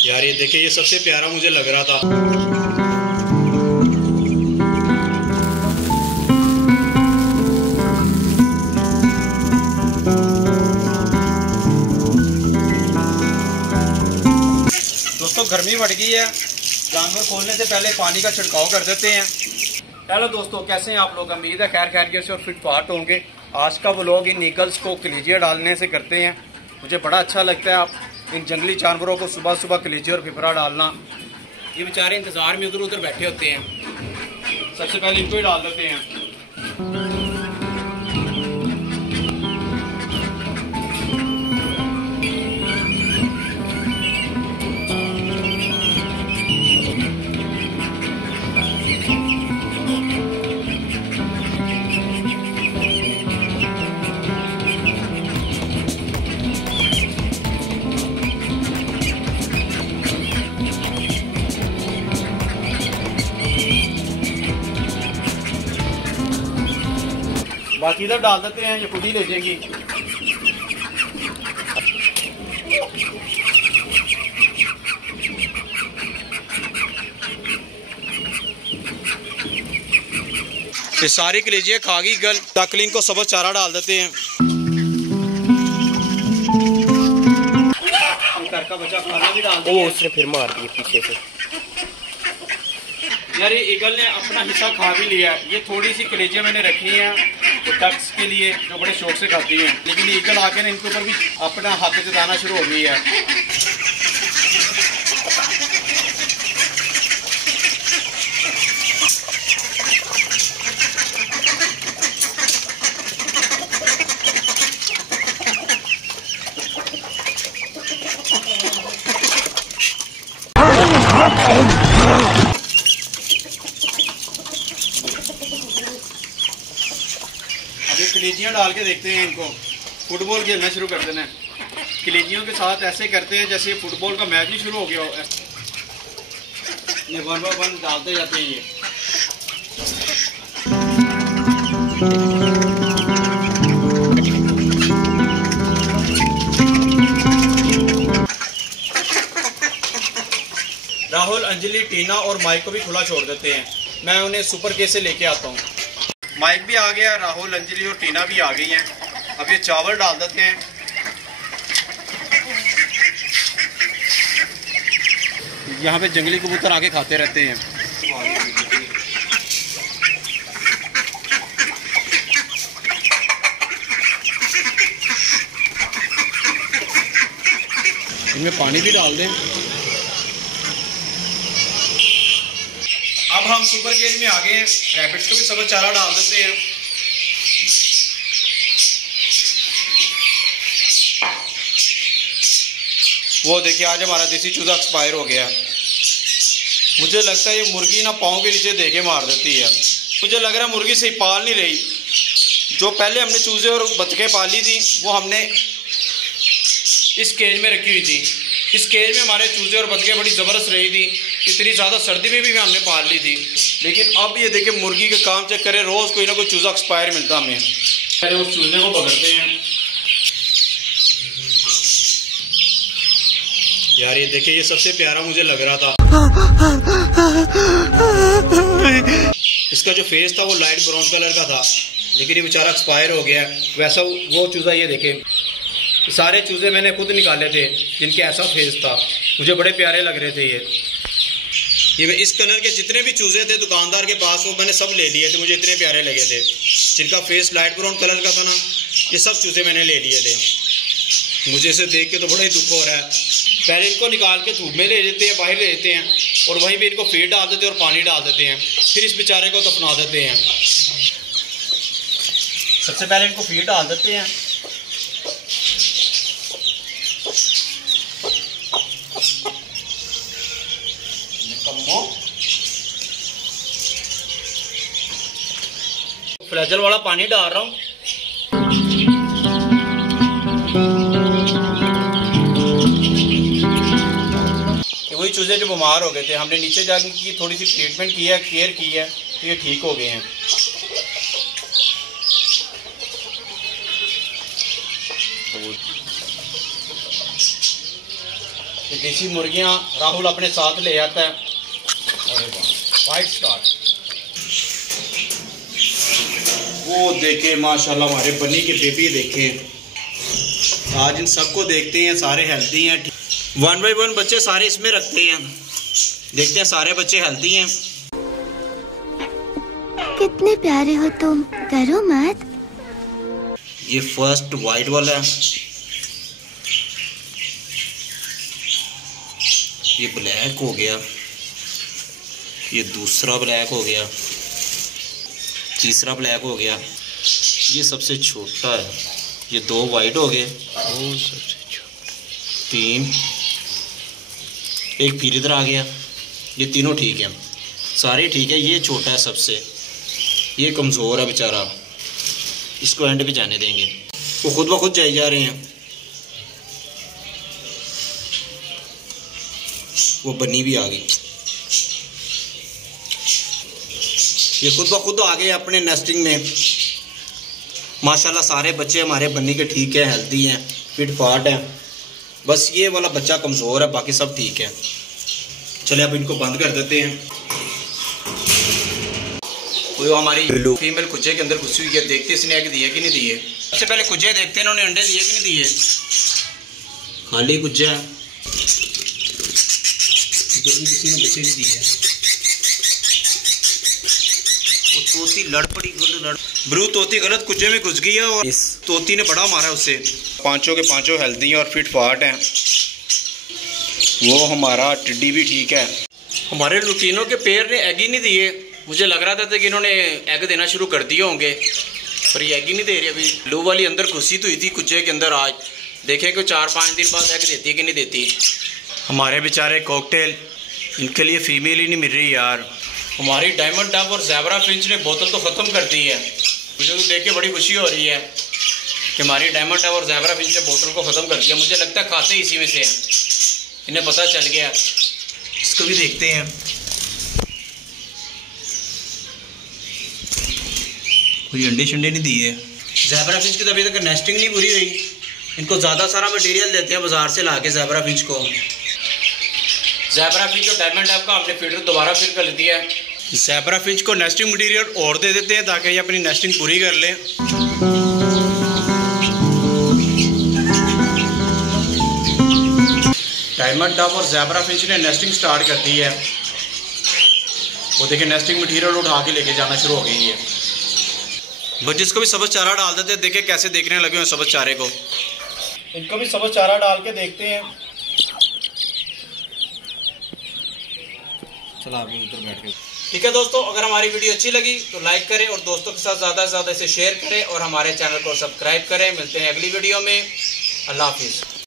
यार ये देखिए, ये सबसे प्यारा मुझे लग रहा था। दोस्तों गर्मी बढ़ गई है, जानवर खोलने से पहले पानी का छिड़काव कर देते हैं। हेलो दोस्तों, कैसे हैं आप लोग? उम्मीद है खैर खैरियत से और फिट फाट होंगे। आज का व्लॉग इन ईगल्स को कलेजिया डालने से करते हैं। मुझे बड़ा अच्छा लगता है आप इन जंगली जानवरों को सुबह सुबह कलेजिया और फिफरा डालना। ये बेचारे इंतजार में उधर उधर बैठे होते हैं। सबसे पहले इनको ही डाल देते हैं। बाकी इधर डाल देते हैं, ये खुद ही ले जाएगी। ये सारी कलेजिया खा गई गल। डकलिंग को सबज चारा डाल देते हैं। घर का बच्चा खाना भी डाल दिया। उसने फिर मार दिया पीछे से। यार ये ईगल ने अपना हिस्सा खा भी लिया। ये थोड़ी सी कलेजिया मैंने रखी है तो डक्स के लिए, जो बड़े शौक से खाती हैं, लेकिन ईगल आके ना इनके ऊपर भी अपना हाथ जताना शुरू हो गई है। कलेजियाँ डाल के देखते हैं इनको। फुटबॉल खेलना शुरू कर देना है। कलेजियों के साथ ऐसे करते हैं जैसे फुटबॉल का मैच ही शुरू हो गया हो। ये 1 by 1 डालते जाते हैं। ये राहुल, अंजलि, टीना और माइक को भी खुला छोड़ देते हैं। मैं उन्हें सुपर के से लेके आता हूँ। माइक भी आ गया, राहुल, अंजलि और टीना भी आ गई हैं। अब ये चावल डाल देते हैं। यहाँ पे जंगली कबूतर आके खाते रहते हैं। इनमें पानी भी डाल दें। अब हम सुपर केज में आ गए हैं। रैबिट को भी सबज चारा डाल देते हैं। वो देखिए, आज हमारा देसी चूजा एक्सपायर हो गया। मुझे लगता है ये मुर्गी ना पाँव के नीचे देके मार देती है। मुझे लग रहा है मुर्गी सही पाल नहीं रही। जो पहले हमने चूजे और बतखें पाली थी वो हमने इस केज में रखी हुई थी। इस केज में हमारे चूजे और बतखें बड़ी ज़बरदस्त रही थी। इतनी ज़्यादा सर्दी में भी हमने पाल ली थी। लेकिन अब ये देखें, मुर्गी का काम चेक करें, रोज़ कोई ना कोई चूजा एक्सपायर मिलता हमें। पहले उस चूजे को पकड़ते हैं। यार ये देखिए, ये सबसे प्यारा मुझे लग रहा था। इसका जो फेस था वो लाइट ब्राउन कलर का था, लेकिन ये बेचारा एक्सपायर हो गया। वैसा वो चूजा, ये देखें, सारे चूजे मैंने खुद निकाले थे जिनके ऐसा फेस था। मुझे बड़े प्यारे लग रहे थे ये इस कलर के जितने भी चूजे थे दुकानदार के पास, वो मैंने सब ले लिए थे। मुझे इतने प्यारे लगे थे। जिनका फेस लाइट ब्राउन कलर का था ना, ये सब चूजे मैंने ले लिए थे। मुझे इसे देख के तो बड़ा ही दुख हो रहा है। पहले इनको निकाल के धूप में ले लेते हैं, बाहर ले लेते हैं, और वहीं पे इनको फीड डाल देते हैं और पानी डाल देते हैं। फिर इस बेचारे को दफना देते हैं। सबसे पहले इनको फीड डाल देते हैं। फ्लेजल वाला पानी डाल रहा हूँ। वही चूजे जो बीमार हो गए थे, हमने नीचे जाके की थोड़ी सी ट्रीटमेंट की है, केयर की है, तो ये ठीक हो गए हैं। देसी मुर्गियाँ राहुल अपने साथ ले आता है। अरे वाह, वाइट स्टार। वो देखे माशाल्लाह हमारे बनी के बेबी देखें। आज इन सबको देखते हैं, सारे हेल्दी हैं। 1 बाय 1 बच्चे सारे इसमें रखते हैं। देखते हैं सारे बच्चे हेल्दी हैं। कितने प्यारे हो तुम, डरो मत। ये फर्स्ट वाइट वाला है, ये ब्लैक हो गया, ये दूसरा ब्लैक हो गया, तीसरा ब्लैक हो गया, ये सबसे छोटा है, ये 2 वाइट हो गए, वो सबसे छोटा 3, एक फिर इधर आ गया। ये तीनों ठीक है, सारे ठीक है। ये छोटा है सबसे, ये कमज़ोर है बेचारा, इसको एंड पे जाने देंगे। वो खुद ब खुद जाए जा रहे हैं। वो बन्नी भी आ गई, ये खुद ब खुद आ गए अपने नेस्टिंग में। माशाल्लाह सारे बच्चे हमारे बन्नी के ठीक है, हेल्दी हैं, फिट फाट हैं। बस ये वाला बच्चा कमज़ोर है, बाकी सब ठीक है। चले अब इनको बंद कर देते हैं। वो हमारी फीमेल कुज्जे के अंदर घुसी हुई है, देखते इसने एग दिए कि नहीं दिए। सबसे पहले कुज्जे देखते हैं इन्होंने अंडे दिए कि नहीं दिए। खाली कुज्जा है, किसी ने बच्चे नहीं दिए। वो तोती लड़ पड़ी, ब्रू तोती गलत कुज्जे में घुस गई है और इस तोती ने बड़ा मारा उससे। पांचों के पांचों हेल्दी हैं और फिट फाट हैं। वो हमारा टिड्डी भी ठीक है। हमारे लुटीनों के पैर ने एग ही नहीं दिए। मुझे लग रहा था कि इन्होंने एग देना शुरू कर दिए होंगे, पर ये एग ही नहीं दे रही अभी। ब्लू वाली अंदर घुसी तो हुई थी कुज्जे के अंदर। आज देखें कि 4-5 दिन बाद एग देती है कि नहीं देती। हमारे बेचारे कॉकटेल, इनके लिए फीमेल ही नहीं मिल रही यार। हमारी डायमंड डब और ज़ेबरा फिंच ने बोतल तो ख़त्म कर दी है। मुझे तो देख के बड़ी खुशी हो रही है कि हमारी डायमंड डब और ज़ेबरा फिंच ने बोतल को ख़त्म कर दिया। मुझे लगता है खाते इसी में से हैं, इन्हें पता चल गया। इसको भी देखते हैं। कोई अंडे शंडे नहीं दिए। ज़ेबरा फिंच की तो अभी तक नेस्टिंग नहीं पूरी हुई। इनको ज़्यादा सारा मटेरियल देते हैं बाज़ार से ला के ज़ेबरा फिंच को। ज़ेबरा फिंच और डायमंड डब का हमने फीडर दोबारा फिर कर दिया है। ज़ेबरा फिंच को नेस्टिंग मटेरियल और दे देते हैं ताकि ये अपनी नेस्टिंग पूरी कर ले। डायमंड डब और ज़ेबरा फिंच ने नेस्टिंग स्टार्ट कर दी है। वो देखिए नेस्टिंग मटेरियल उठा के लेके जाना शुरू हो गई है। बस जिसको भी सब्ज़ चारा डाल देते हैं, देखे कैसे देखने लगे हैं सब्ज़ चारे को। इनको भी सब्ज़ चारा डाल के देखते हैं। चला अभी उधर बैठ के। ठीक है दोस्तों, अगर हमारी वीडियो अच्छी लगी तो लाइक करें और दोस्तों के साथ ज़्यादा से ज़्यादा इसे शेयर करें और हमारे चैनल को सब्सक्राइब करें। मिलते हैं अगली वीडियो में। अल्लाह हाफिज़।